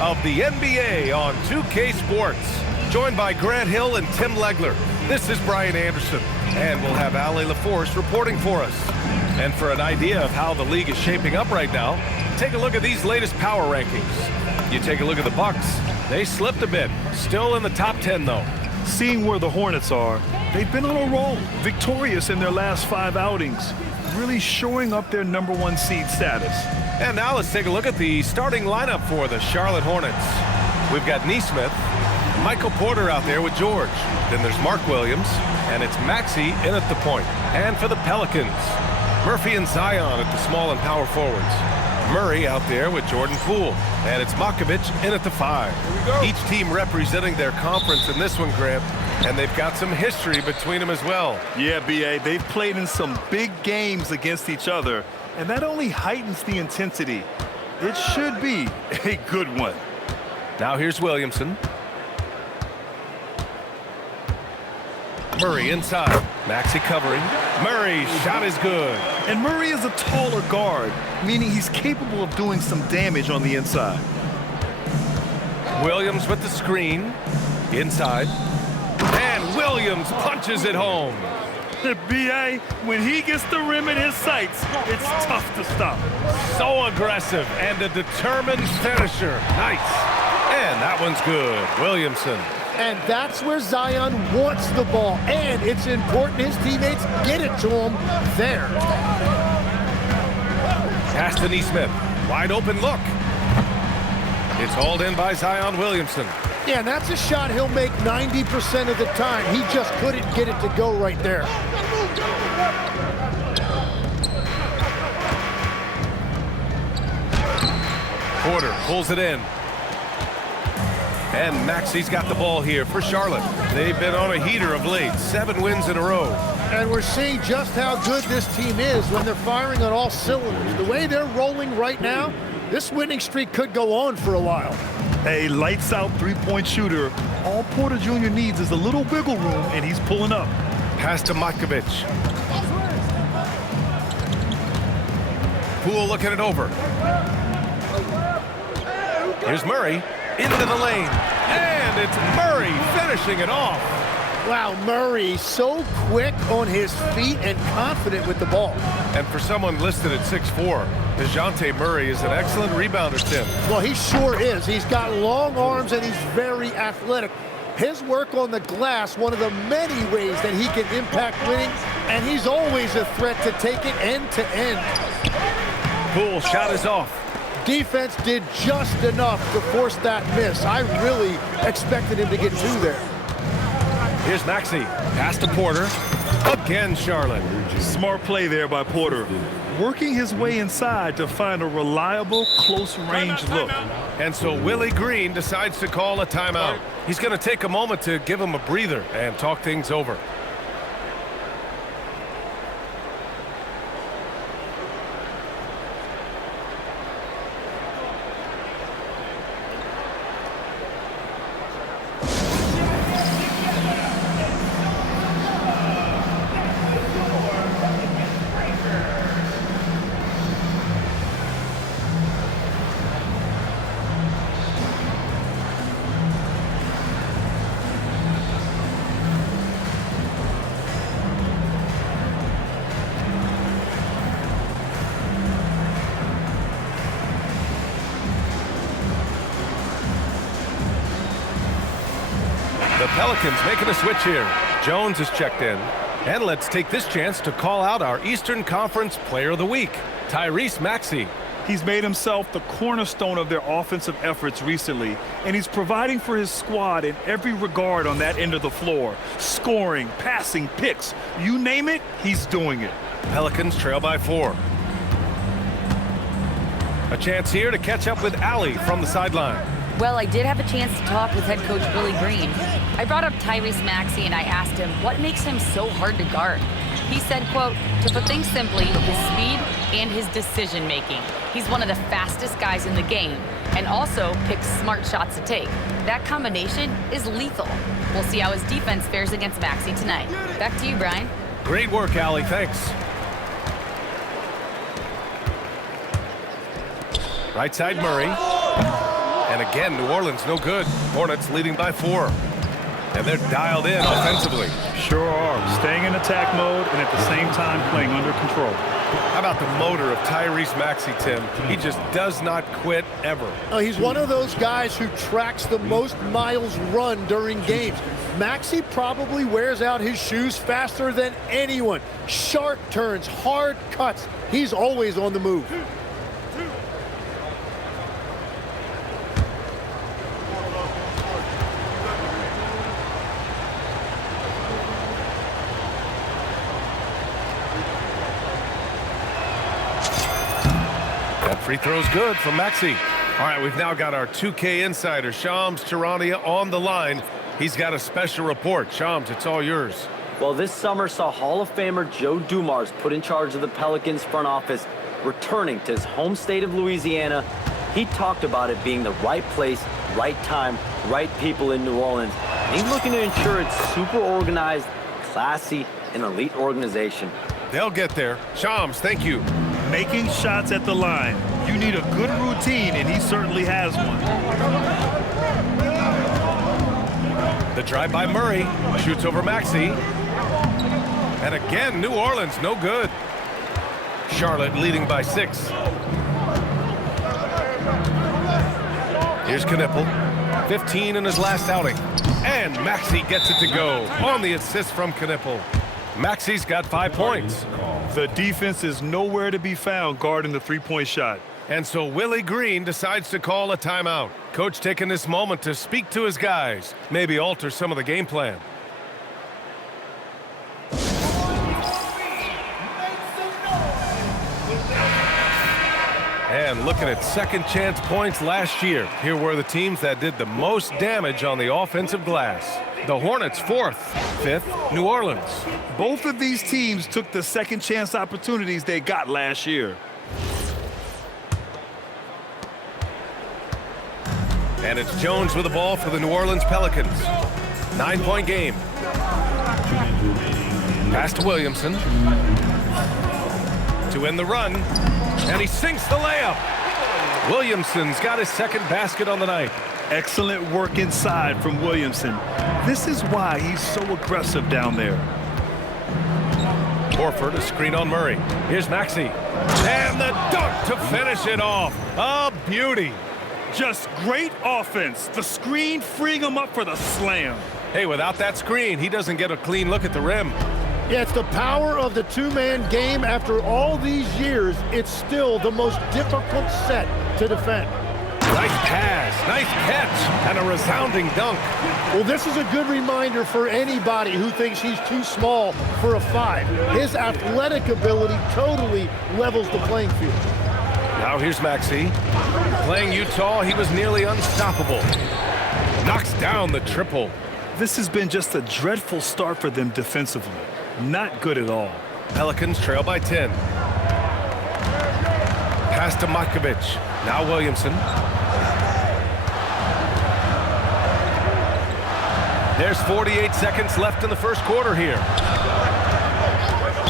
of the NBA on 2K Sports. Joined by Grant Hill and Tim Legler, this is Brian Anderson, and we'll have Ali LaForce reporting for us. And for an idea of how the league is shaping up right now, take a look at these latest power rankings. You take a look at the Bucks. They slipped a bit, still in the top 10 though. Seeing where the Hornets are, they've been on a roll, victorious in their last 5 outings, really showing up their #1 seed status. And now let's take a look at the starting lineup for the Charlotte Hornets. We've got Nesmith, Michael Porter out there with George. Then there's Mark Williams, and it's Maxey in at the point. And for the Pelicans, Murphy and Zion at the small and power forwards. Murray out there with Jordan Poole. And it's Makovic in at the 5. Each team representing their conference in this one, Grant. And they've got some history between them as well. Yeah, B.A., they've played in some big games against each other, and that only heightens the intensity. It should be a good one. Now here's Williamson. Murray inside. Maxey covering. Murray's shot is good. And Murray is a taller guard, meaning he's capable of doing some damage on the inside. Williams with the screen. Inside. And Williams punches it home. The B.A., when he gets the rim in his sights, it's tough to stop. So aggressive and a determined finisher. Nice. And that one's good. Williamson. And that's where Zion wants the ball. And it's important his teammates get it to him there. Pass to Nesmith. Wide open look. It's hauled in by Zion Williamson. Yeah, and that's a shot he'll make 90% of the time. He just couldn't get it to go right there. Porter pulls it in. And Maxey's got the ball here for Charlotte. They've been on a heater of late. 7 wins in a row. And we're seeing just how good this team is when they're firing on all cylinders. The way they're rolling right now, this winning streak could go on for a while. A lights-out three-point shooter. All Porter Jr. needs is a little wiggle room, and he's pulling up. Pass to Makovic. Poole looking it over. Here's Murray into the lane. And it's Murray finishing it off. Wow, Murray so quick on his feet and confident with the ball. And for someone listed at 6'4", DeJounte Murray is an excellent rebounder, Tim. Well, he sure is. He's got long arms and he's very athletic. His work on the glass, one of the many ways that he can impact winning, and he's always a threat to take it end to end. Poole shot is off. Defense did just enough to force that miss. I really expected him to get 2 there. Here's Maxey. Pass to Porter. Again, Charlotte. Smart play there by Porter. Working his way inside to find a reliable, close-range look. And so Willie Green decides to call a timeout. He's going to take a moment to give him a breather and talk things over. The Pelicans making a switch here. Jones is checked in. And let's take this chance to call out our Eastern Conference Player of the Week, Tyrese Maxey. He's made himself the cornerstone of their offensive efforts recently, and he's providing for his squad in every regard on that end of the floor. Scoring, passing, picks, you name it, he's doing it. Pelicans trail by 4. A chance here to catch up with Ali from the sideline. Well, I did have a chance to talk with head coach Willie Green. I brought up Tyrese Maxey and I asked him what makes him so hard to guard. He said, quote, to put things simply, his speed and his decision-making. He's one of the fastest guys in the game and also picks smart shots to take. That combination is lethal. We'll see how his defense fares against Maxey tonight. Back to you, Brian. Great work, Ali. Thanks. Right side, Murray. And again, New Orleans no good. Hornets leading by 4. And they're dialed in offensively. Sure are. Staying in attack mode and at the same time playing under control. How about the motor of Tyrese Maxey, Tim? He just does not quit ever. He's one of those guys who tracks the most miles run during games. Maxey probably wears out his shoes faster than anyone. Sharp turns, hard cuts. He's always on the move. That free throw's good from Maxey. All right, we've now got our 2K insider, Shams Charania, on the line. He's got a special report. Shams, it's all yours. Well, this summer saw Hall of Famer Joe Dumars put in charge of the Pelicans front office, returning to his home state of Louisiana. He talked about it being the right place, right time, right people in New Orleans. And he's looking to ensure it's super organized, classy, and elite organization. They'll get there. Shams, thank you. Making shots at the line. You need a good routine, and he certainly has one. The drive by Murray. Shoots over Maxey. And again, New Orleans no good. Charlotte leading by 6. Here's Knipple. 15 in his last outing. And Maxey gets it to go on the assist from Knipple. Maxey's got 5 points. The defense is nowhere to be found guarding the three-point shot. And so Willie Green decides to call a timeout. Coach taking this moment to speak to his guys, maybe alter some of the game plan. And looking at second chance points last year, here were the teams that did the most damage on the offensive glass. The Hornets 4th, 5th, New Orleans. Both of these teams took the second chance opportunities they got last year. And it's Jones with the ball for the New Orleans Pelicans. 9-point game. Pass to Williamson. To end the run. And he sinks the layup. Williamson's got his second basket on the night. Excellent work inside from Williamson. This is why he's so aggressive down there. Horford, a screen on Murray. Here's Maxey. And the dunk to finish it off. A beauty. Just great offense. The screen freeing him up for the slam. Hey, without that screen, he doesn't get a clean look at the rim. Yeah, it's the power of the two-man game. After all these years, it's still the most difficult set to defend. Nice pass, nice catch, and a resounding dunk. Well, this is a good reminder for anybody who thinks he's too small for a 5. His athletic ability totally levels the playing field. Now here's Maxey. Playing Utah, he was nearly unstoppable. Knocks down the triple. This has been just a dreadful start for them defensively. Not good at all. Pelicans trail by 10. Pass to Matkovic. Now Williamson. There's 48 seconds left in the first quarter here.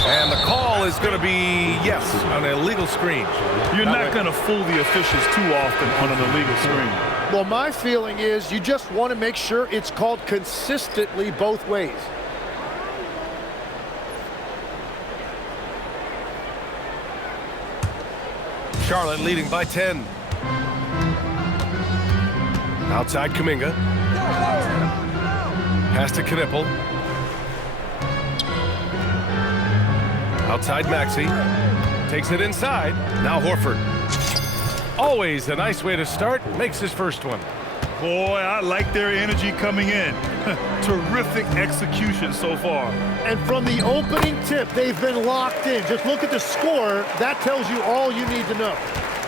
And the call is going to be, yes, an illegal screen. You're not going to fool the officials too often on an illegal screen. Well, my feeling is you just want to make sure it's called consistently both ways. Charlotte leading by 10. Outside Kuminga. Pass to Knipple. Outside Maxey. Takes it inside. Now Horford. Always a nice way to start. Makes his first one. Boy, I like their energy coming in. Terrific execution so far. And from the opening tip, they've been locked in. Just look at the score. That tells you all you need to know.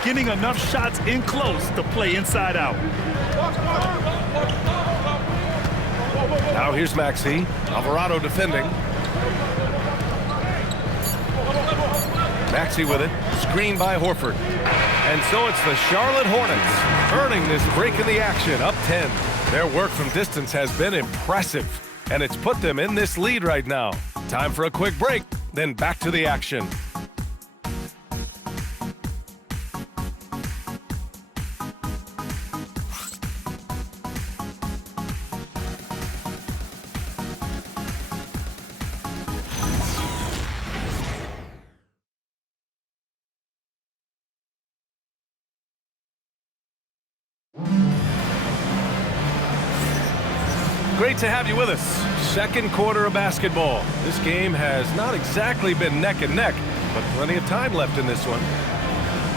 Getting enough shots in close to play inside out. Now here's Maxey. Alvarado defending. Maxey with it. Screen by Horford. And so it's the Charlotte Hornets earning this break in the action, up 10. Their work from distance has been impressive, and it's put them in this lead right now. Time for a quick break, then back to the action. Great to have you with us. Second quarter of basketball. This game has not exactly been neck and neck, but plenty of time left in this one.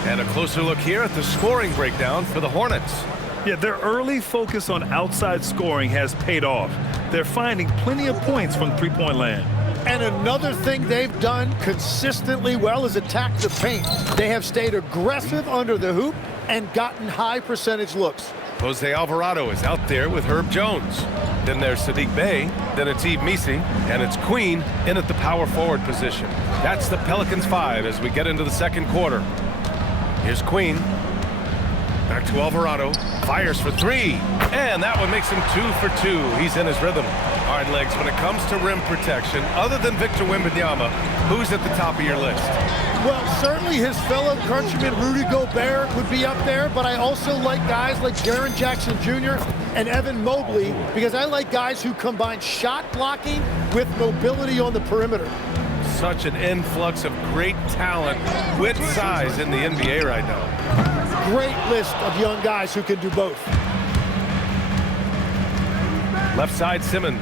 And a closer look here at the scoring breakdown for the Hornets. Yeah, their early focus on outside scoring has paid off. They're finding plenty of points from three-point land. And another thing they've done consistently well is attack the paint. They have stayed aggressive under the hoop and gotten high percentage looks. Jose Alvarado is out there with Herb Jones. Then there's Sadiq Bey, then it's Yves Missi, and it's Queen in at the power forward position. That's the Pelicans 5 as we get into the second quarter. Here's Queen. Back to Alvarado. Fires for three. And that one makes him 2 for 2. He's in his rhythm. All right, Legs, when it comes to rim protection, other than Victor Wembanyama, who's at the top of your list? Well, certainly his fellow countryman Rudy Gobert would be up there, but I also like guys like Jaren Jackson Jr. and Evan Mobley because I like guys who combine shot blocking with mobility on the perimeter. Such an influx of great talent with size in the NBA right now. Great list of young guys who can do both. Left side, Simmons.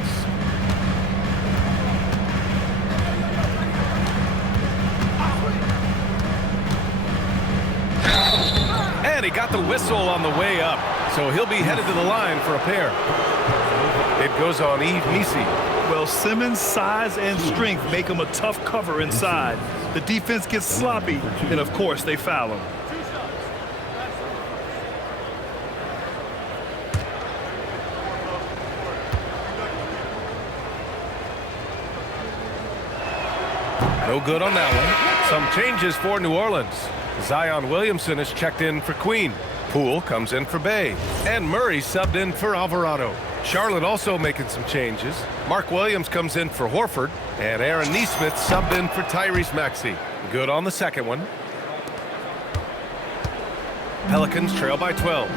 And he got the whistle on the way up, so he'll be headed to the line for a pair. It goes on Yves Missi. Well, Simmons' size and strength make him a tough cover inside. The defense gets sloppy, and of course they foul him. No good on that one. Some changes for New Orleans. Zion Williamson is checked in for Queen. Poole comes in for Bey. And Murray subbed in for Alvarado. Charlotte also making some changes. Mark Williams comes in for Horford. And Aaron Nesmith subbed in for Tyrese Maxey. Good on the second one. Pelicans trail by 12.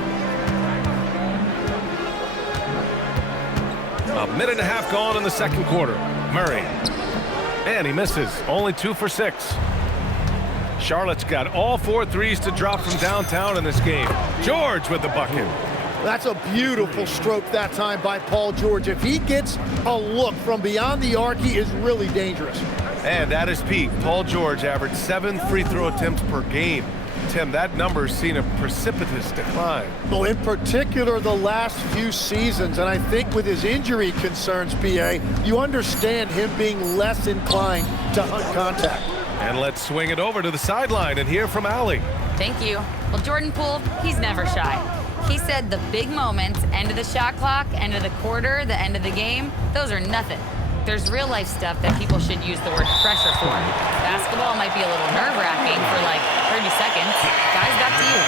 A minute and a half gone in the second quarter. Murray. And he misses. Only 2 for 6. Charlotte's got all 4 threes to drop from downtown in this game. George with the bucket. That's a beautiful stroke that time by Paul George. If he gets a look from beyond the arc, he is really dangerous. And at his peak, Paul George averaged 7 free throw attempts per game. Tim, that number's seen a precipitous decline. Well, in particular, the last few seasons, and I think with his injury concerns, PA, you understand him being less inclined to hunt contact. And let's swing it over to the sideline and hear from Allie. Thank you. Well, Jordan Poole, he's never shy. He said the big moments, end of the shot clock, end of the quarter, the end of the game, those are nothing. There's real-life stuff that people should use the word pressure for. Basketball might be a little nerve-wracking for like 30 seconds. Guys, back to you.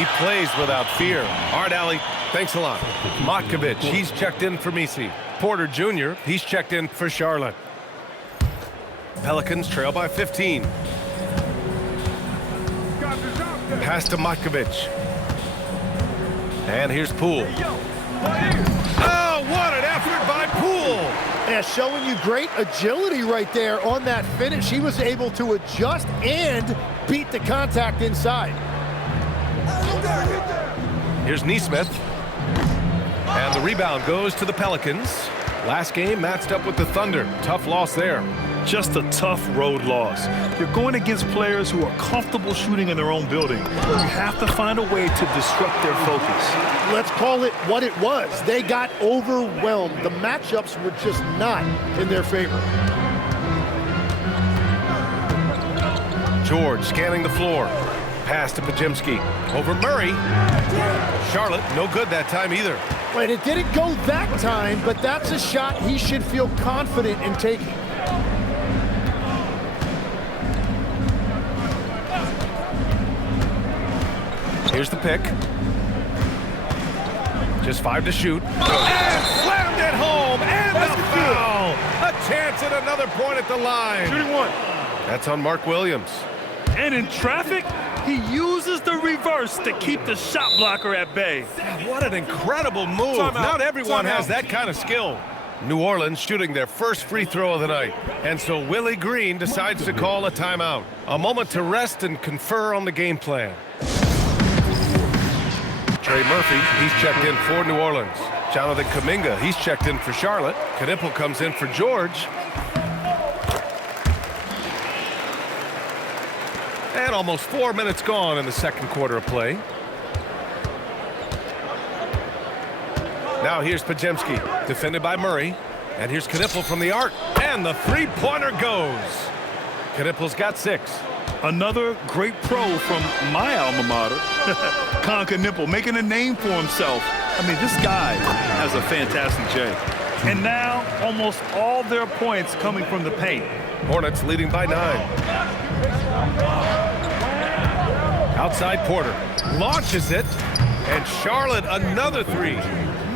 He plays without fear. All right, Allie, thanks a lot. Matkovic, he's checked in for Missi. Porter Jr., he's checked in for Charlotte. Pelicans trail by 15. Pass to Matkovic. And here's Poole. Oh, what an effort by Poole! Yeah, showing you great agility right there on that finish. He was able to adjust and beat the contact inside. Here's Nesmith. And the rebound goes to the Pelicans. Last game matched up with the Thunder. Tough loss there. Just a tough road loss. You're going against players who are comfortable shooting in their own building. You have to find a way to disrupt their focus. Let's call it what it was. They got overwhelmed. The matchups were just not in their favor. George scanning the floor. Pass to Pajimski. Over Murray. Charlotte, no good that time either. Wait, it didn't go that time, but that's a shot he should feel confident in taking. Here's the pick. Just 5 to shoot. And slammed it home. And the foul. A chance at another point at the line. Shooting one. That's on Mark Williams. And in traffic, he uses the reverse to keep the shot blocker at bay. What an incredible move. Not everyone has that kind of skill. New Orleans shooting their first free throw of the night. And so Willie Green decides to call a timeout. A moment to rest and confer on the game plan. Trey Murphy, he's checked in for New Orleans. Jonathan Kuminga, he's checked in for Charlotte. Knipple comes in for George. And almost 4 minutes gone in the second quarter of play. Now here's Podziemski, defended by Murray. And here's Knipple from the arc. And the three-pointer goes. Knipple's got 6. Another great pro from my alma mater, Knipple, making a name for himself. I mean, this guy has a fantastic J. And now, almost all their points coming from the paint. Hornets leading by 9. Outside Porter. Launches it. And Charlotte another 3.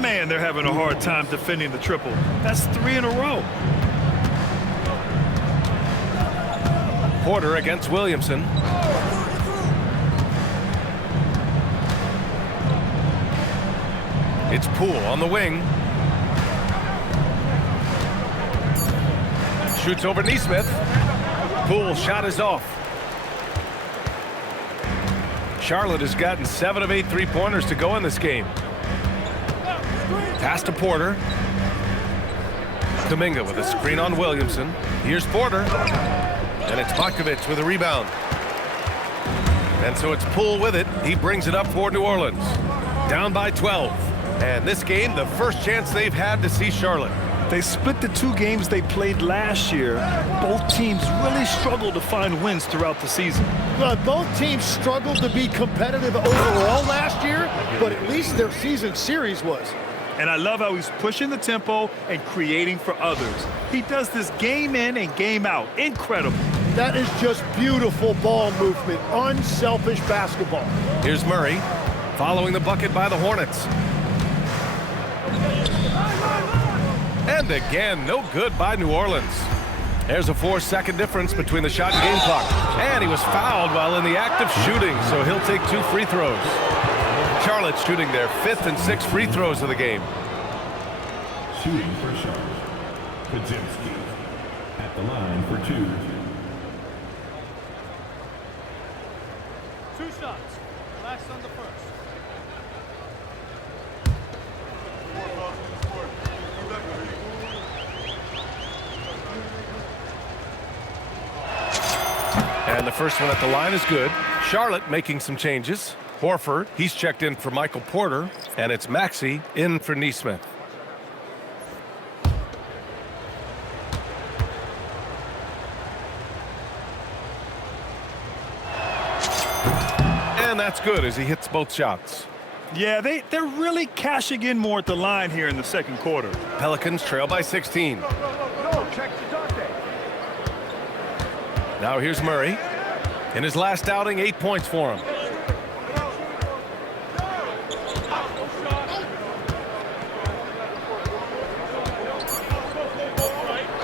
Man, they're having a hard time defending the triple. That's 3 in a row. Porter against Williamson. It's Poole on the wing. Shoots over Neesmith. Poole shot is off. Charlotte has gotten 7 of 8 3-pointers to go in this game. Pass to Porter. Kuminga with a screen on Williamson. Here's Porter. And it's Botkovich with a rebound. And so it's Poole with it. He brings it up for New Orleans. Down by 12. And this game, the first chance they've had to see Charlotte. They split the 2 games they played last year. Both teams really struggled to find wins throughout the season. Well, both teams struggled to be competitive overall last year, but at least their season series was. And I love how he's pushing the tempo and creating for others. He does this game in and game out. Incredible. That is just beautiful ball movement, unselfish basketball. Here's Murray, following the bucket by the Hornets. And again, no good by New Orleans. There's a 4-second difference between the shot and game clock. And he was fouled while in the act of shooting, so he'll take 2 free throws. Charlotte shooting their 5th and 6th free throws of the game. Shooting for Charlotte. Podziemski at the line for 2. 2 shots. Relax on the first. And the first one at the line is good. Charlotte making some changes. Horford, he's checked in for Michael Porter. And it's Maxey in for Neesmith. And that's good as he hits both shots. Yeah, they're really cashing in more at the line here in the second quarter. Pelicans trail by 16. Now here's Murray. In his last outing, 8 points for him.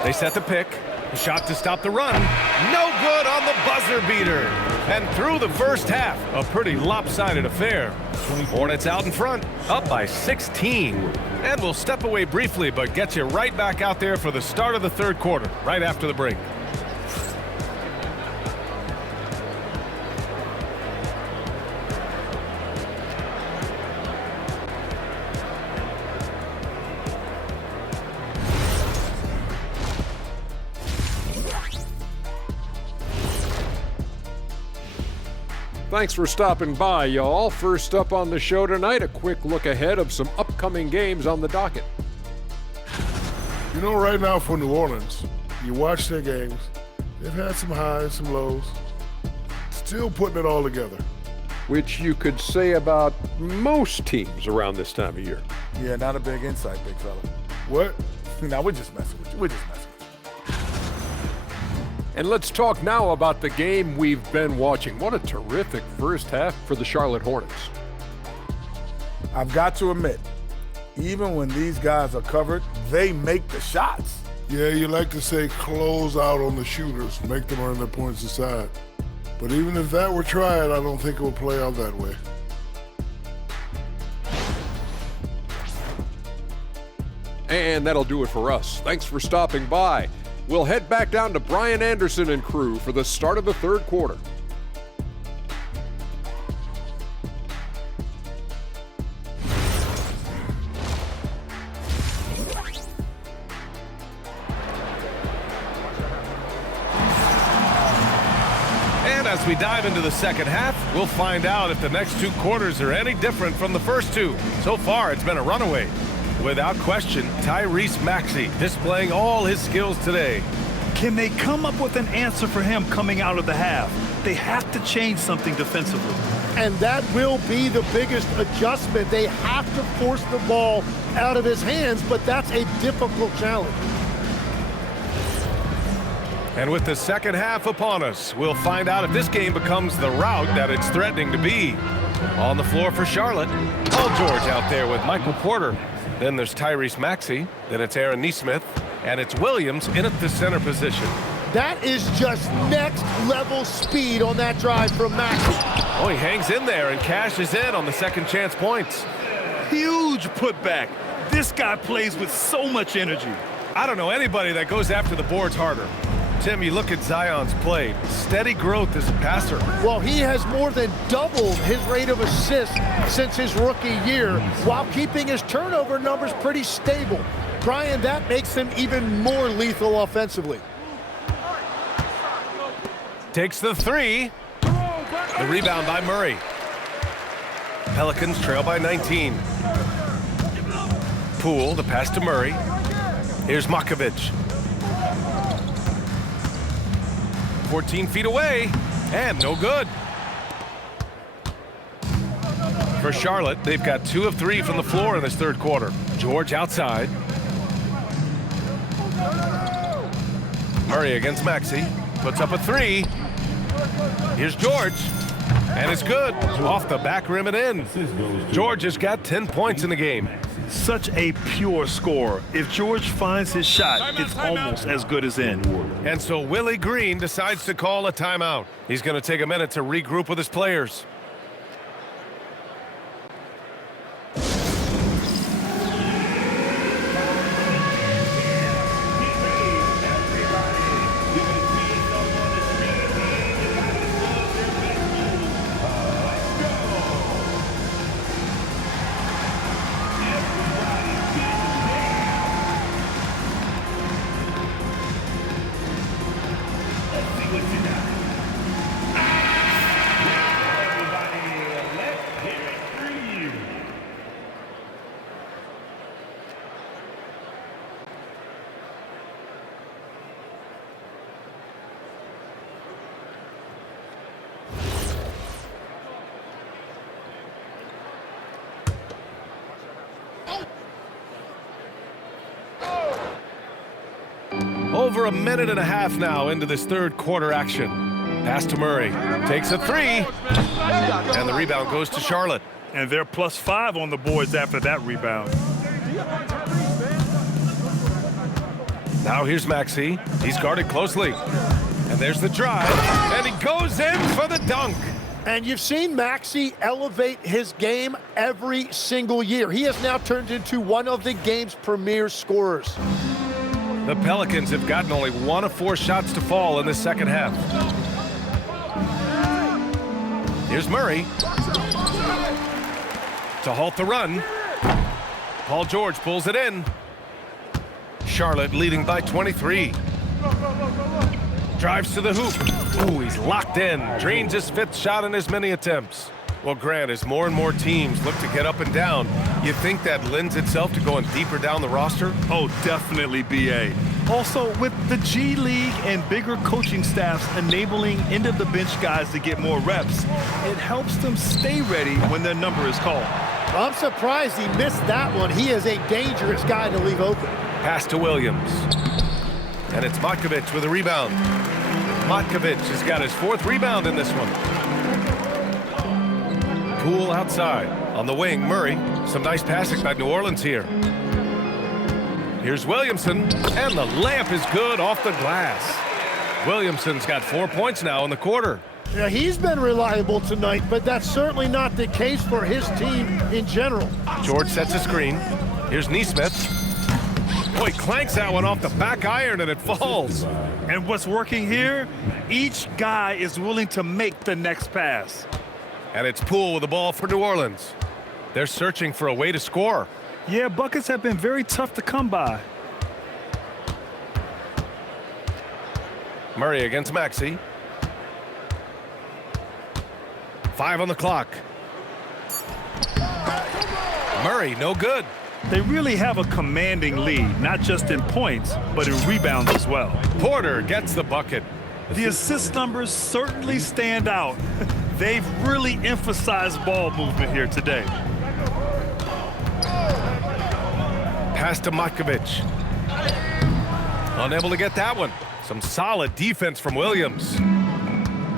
They set the pick. A shot to stop the run. No good on the buzzer beater. And through the first half, a pretty lopsided affair. Hornets out in front, up by 16. And we'll step away briefly, but get you right back out there for the start of the third quarter, right after the break. Thanks for stopping by, y'all. First up on the show tonight, a quick look ahead of some upcoming games on the docket. You know, right now for New Orleans, you watch their games, they've had some highs, some lows, still putting it all together. Which you could say about most teams around this time of year. Yeah, not a big insight, big fella. What? Now, we're just messing with you. We're just messing with you. And let's talk now about the game we've been watching. What a terrific first half for the Charlotte Hornets. I've got to admit, even when these guys are covered, they make the shots. Yeah, you like to say close out on the shooters, make them earn their points aside. But even if that were tried, I don't think it would play out that way. And that'll do it for us. Thanks for stopping by. We'll head back down to Brian Anderson and crew for the start of the third quarter. As we dive into the second half, we'll find out if the next 2 quarters are any different from the first 2. So far, it's been a runaway. Without question, Tyrese Maxey displaying all his skills today. Can they come up with an answer for him coming out of the half? They have to change something defensively. And that will be the biggest adjustment. They have to force the ball out of his hands, but that's a difficult challenge. And with the second half upon us, we'll find out if this game becomes the rout that it's threatening to be. On the floor for Charlotte, Paul George out there with Michael Porter. Then there's Tyrese Maxey. Then it's Aaron Nesmith. And it's Williams in at the center position. That is just next-level speed on that drive from Maxey. Oh, he hangs in there and cashes in on the second chance points. Huge putback. This guy plays with so much energy. I don't know anybody that goes after the boards harder. Tim, you look at Zion's play. Steady growth as a passer. Well, he has more than doubled his rate of assists since his rookie year, while keeping his turnover numbers pretty stable. Brian, that makes him even more lethal offensively. Takes the 3. The rebound by Murray. Pelicans trail by 19. Poole, the pass to Murray. Here's Makovic. 14 feet away, and no good. For Charlotte, they've got 2 of 3 from the floor in this third quarter. George outside. Murray against Maxey. Puts up a 3. Here's George. And it's good. Off the back rim and in. George has got 10 points in the game. Such a pure scorer. If George finds his shot, it's almost as good as in. And so Willie Green decides to call a timeout. He's going to take a minute to regroup with his players. Over a minute and a half now into this third quarter action. Pass to Murray. Takes a 3. And the rebound goes to Charlotte. And they're +5 on the boards after that rebound. Now here's Maxey. He's guarded closely. And there's the drive. And he goes in for the dunk. And you've seen Maxey elevate his game every single year. He has now turned into one of the game's premier scorers. The Pelicans have gotten only 1 of 4 shots to fall in the second half. Here's Murray to halt the run. Paul George pulls it in. Charlotte leading by 23. Drives to the hoop. Ooh, he's locked in. Drains his 5th shot in as many attempts. Well, Grant, as more and more teams look to get up and down, you think that lends itself to going deeper down the roster? Oh, definitely, B.A. Also, with the G League and bigger coaching staffs enabling end-of-the-bench guys to get more reps, it helps them stay ready when their number is called. I'm surprised he missed that one. He is a dangerous guy to leave open. Pass to Williams. And it's Matkovic with a rebound. Matkovic has got his 4th rebound in this one. Poole outside. On the wing, Murray. Some nice passing by New Orleans here. Here's Williamson, and the layup is good off the glass. Williamson's got 4 points now in the quarter. Yeah, he's been reliable tonight, but that's certainly not the case for his team in general. George sets a screen. Here's Nesmith. Oh, he clanks that one off the back iron, and it falls. And what's working here? Each guy is willing to make the next pass. And it's Poole with the ball for New Orleans. They're searching for a way to score. Yeah, buckets have been very tough to come by. Murray against Maxey. 5 on the clock. Murray, no good. They really have a commanding lead, not just in points, but in rebounds as well. Porter gets the bucket. The assist numbers certainly stand out. They've really emphasized ball movement here today. Pass to Matkovic. Unable to get that one. Some solid defense from Williams.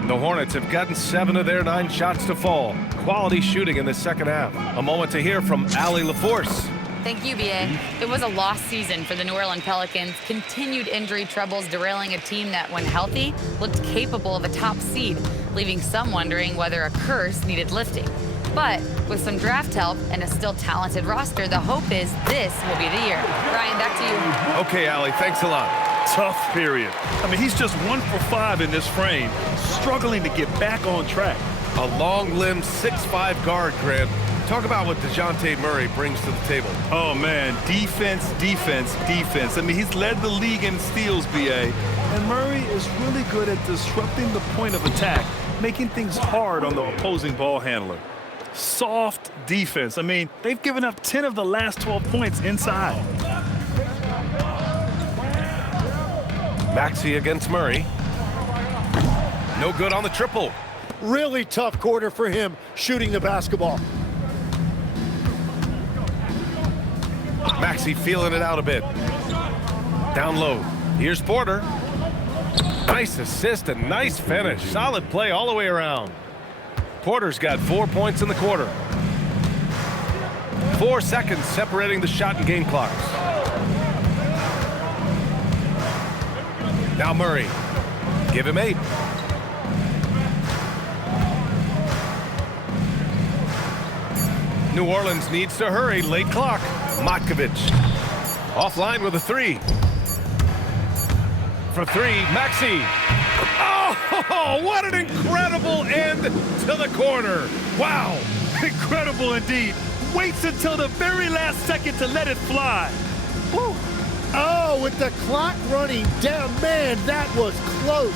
The Hornets have gotten 7 of their 9 shots to fall. Quality shooting in the second half. A moment to hear from Allie LaForce. Thank you, BA. It was a lost season for the New Orleans Pelicans. Continued injury troubles derailing a team that, when healthy, looked capable of a top seed, leaving some wondering whether a curse needed lifting. But with some draft help and a still talented roster, the hope is this will be the year. Brian, back to you. Okay, Allie, thanks a lot. Tough period. I mean, he's just 1 for 5 in this frame, struggling to get back on track. A long-limbed 6'5" guard, Grant. Talk about what DeJounte Murray brings to the table. Oh, man, defense, defense, defense. I mean, he's led the league in steals, BA. And Murray is really good at disrupting the point of attack, making things hard on the opposing ball handler. Soft defense. I mean, they've given up 10 of the last 12 points inside. Maxey against Murray. No good on the triple. Really tough quarter for him shooting the basketball. Maxey feeling it out a bit. Down low. Here's Porter. Nice assist and nice finish. Solid play all the way around. Porter's got 4 points in the quarter. 4 seconds separating the shot and game clocks. Now Murray. Give him 8. New Orleans needs to hurry. Late clock. Matkovic. Offline with a 3. For 3, Maxey. Oh, what an incredible end to the corner. Wow. Incredible indeed. Waits until the very last second to let it fly. Woo. Oh, with the clock running down, man, that was close.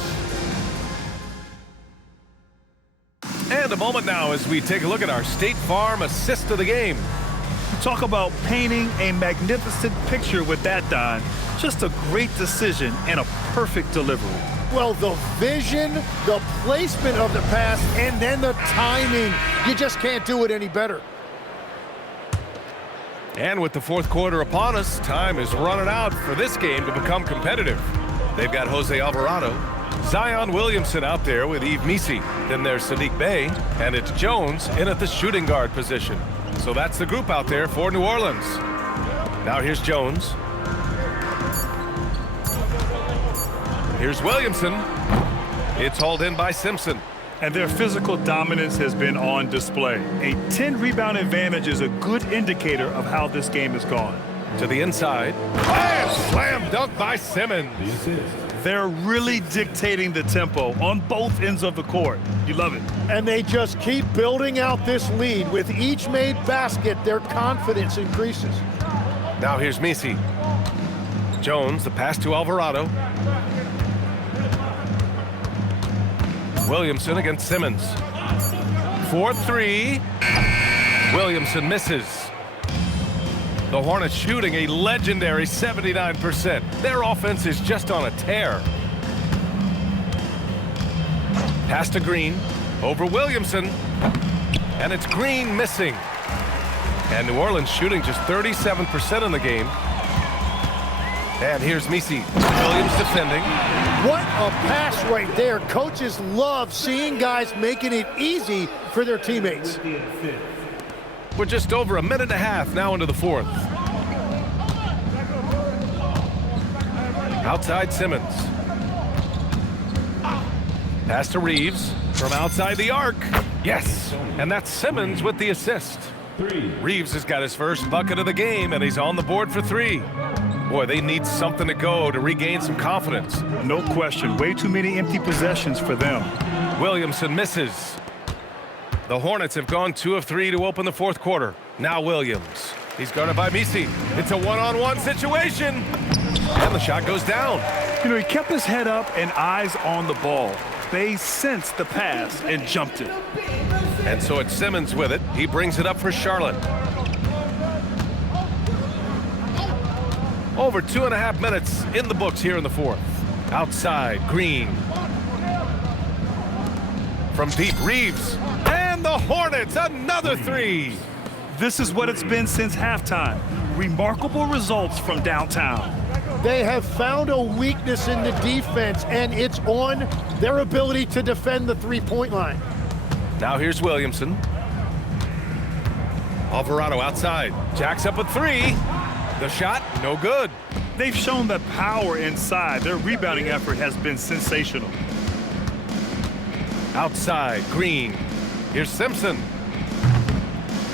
And a moment now as we take a look at our State Farm assist of the game. Talk about painting a magnificent picture with that, Don. Just a great decision and a perfect delivery. Well, the vision, the placement of the pass, and then the timing. You just can't do it any better. And with the fourth quarter upon us, time is running out for this game to become competitive. They've got Jose Alvarado, Zion Williamson out there with Yves Missi. Then there's Sadiq Bey, and it's Jones in at the shooting guard position. So that's the group out there for New Orleans. Now here's Jones. Here's Williamson. It's hauled in by Simpson. And their physical dominance has been on display. A 10-rebound advantage is a good indicator of how this game has gone. To the inside. Slam dunk by Simmons. They're really dictating the tempo on both ends of the court. You love it. And they just keep building out this lead. With each made basket, their confidence increases. Now here's Missi. Jones, the pass to Alvarado. Williamson against Simmons. 4-3. Williamson misses. The Hornets shooting a legendary 79%. Their offense is just on a tear. Pass to Green. Over Williamson. And it's Green missing. And New Orleans shooting just 37% in the game. And here's Missi. Williams defending. What a pass right there. Coaches love seeing guys making it easy for their teammates. We're just over a minute and a half now into the fourth. Outside Simmons. Pass to Reeves from outside the arc. Yes, and that's Simmons with the assist. Reeves has got his first bucket of the game, and he's on the board for 3. Boy, they need something to go to regain some confidence. No question. Way too many empty possessions for them. Williamson misses. The Hornets have gone 2 of 3 to open the fourth quarter. Now Williams. He's guarded by Missi. It's a one-on-one situation. And the shot goes down. You know, he kept his head up and eyes on the ball. They sensed the pass and jumped it. And so it's Simmons with it. He brings it up for Charlotte. Over 2.5 minutes in the books here in the fourth. Outside, Green. From deep, Reeves. And the Hornets, another three. This is what it's been since halftime. Remarkable results from downtown. They have found a weakness in the defense, and it's on their ability to defend the three-point line. Now here's Williamson. Alvarado outside. Jacks up a three. The shot, no good. They've shown the power inside. Their rebounding effort has been sensational. Outside, Green. Here's Simpson.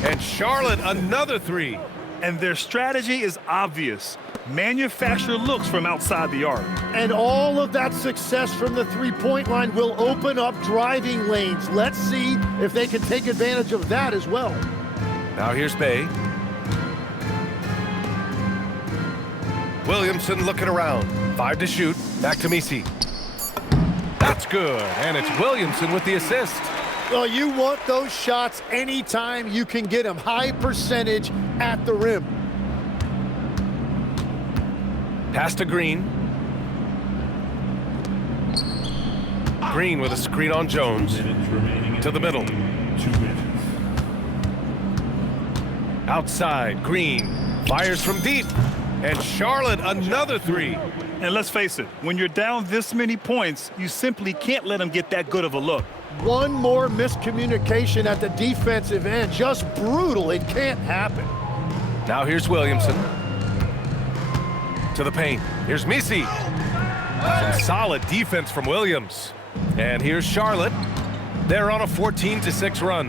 And Charlotte, another three. And their strategy is obvious. Manufacture looks from outside the arc. And all of that success from the three-point line will open up driving lanes. Let's see if they can take advantage of that as well. Now here's Bay. Williamson looking around. 5 to shoot. Back to Messi. That's good. And it's Williamson with the assist. Well, you want those shots anytime you can get them. High percentage at the rim. Pass to Green. Green with a screen on Jones. To the middle. 2 minutes. Outside, Green. Fires from deep. And Charlotte, another three. And let's face it, when you're down this many points, you simply can't let them get that good of a look. One more miscommunication at the defensive end. Just brutal. It can't happen. Now here's Williamson. To the paint. Here's Messi. Some solid defense from Williams. And here's Charlotte. They're on a 14-6 run.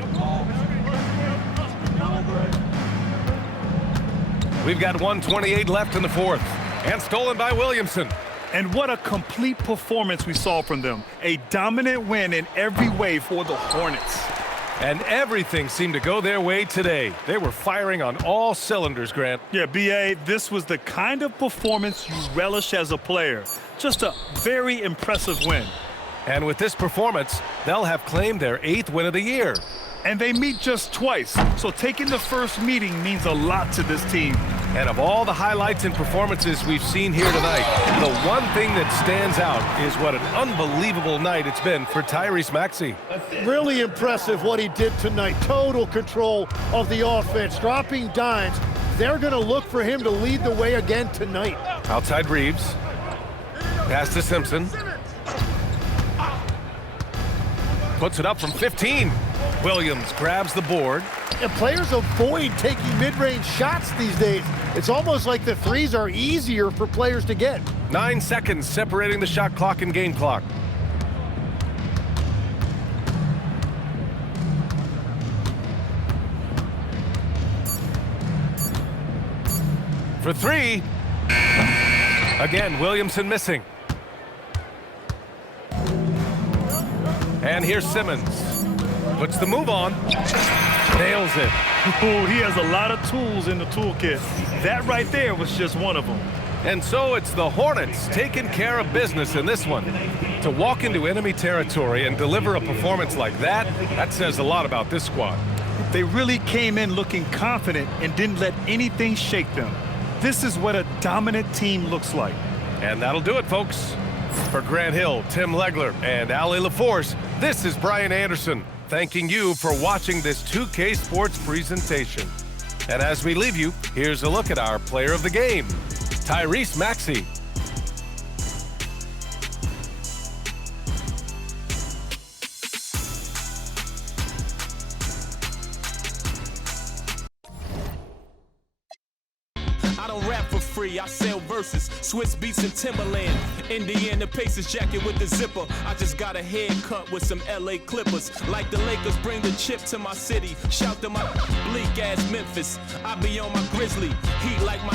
We've got 1:28 left in the fourth. And stolen by Williamson. And what a complete performance we saw from them. A dominant win in every way for the Hornets. And everything seemed to go their way today. They were firing on all cylinders, Grant. Yeah, B.A., this was the kind of performance you relish as a player. Just a very impressive win. And with this performance, they'll have claimed their 8th win of the year. And they meet just twice, so taking the first meeting means a lot to this team. And of all the highlights and performances we've seen here tonight, the one thing that stands out is what an unbelievable night it's been for Tyrese Maxey. Really impressive what he did tonight. Total control of the offense, dropping dimes. They're going to look for him to lead the way again tonight. Outside Reeves. Pass to Simpson. Puts it up from 15. Williams grabs the board. And players avoid taking mid-range shots these days. It's almost like the threes are easier for players to get. 9 seconds separating the shot clock and game clock. For three. Again, Williamson missing. And here's Simmons. Puts the move on. Nails it. Oh, he has a lot of tools in the toolkit. That right there was just one of them. And so it's the Hornets taking care of business in this one. To walk into enemy territory and deliver a performance like that, that says a lot about this squad. They really came in looking confident and didn't let anything shake them. This is what a dominant team looks like. And that'll do it, folks. For Grant Hill, Tim Legler, and Ali LaForce, this is Brian Anderson, thanking you for watching this 2K Sports presentation. And as we leave you, here's a look at our player of the game, Tyrese Maxey. I don't rap for free, I sell verses, Swiss beats and Timberland, Indiana Pacers jacket with the zipper. I just got a haircut with some LA Clippers. Like the Lakers, bring the chip to my city. Shout to my bleak ass Memphis. I be on my Grizzly, heat like my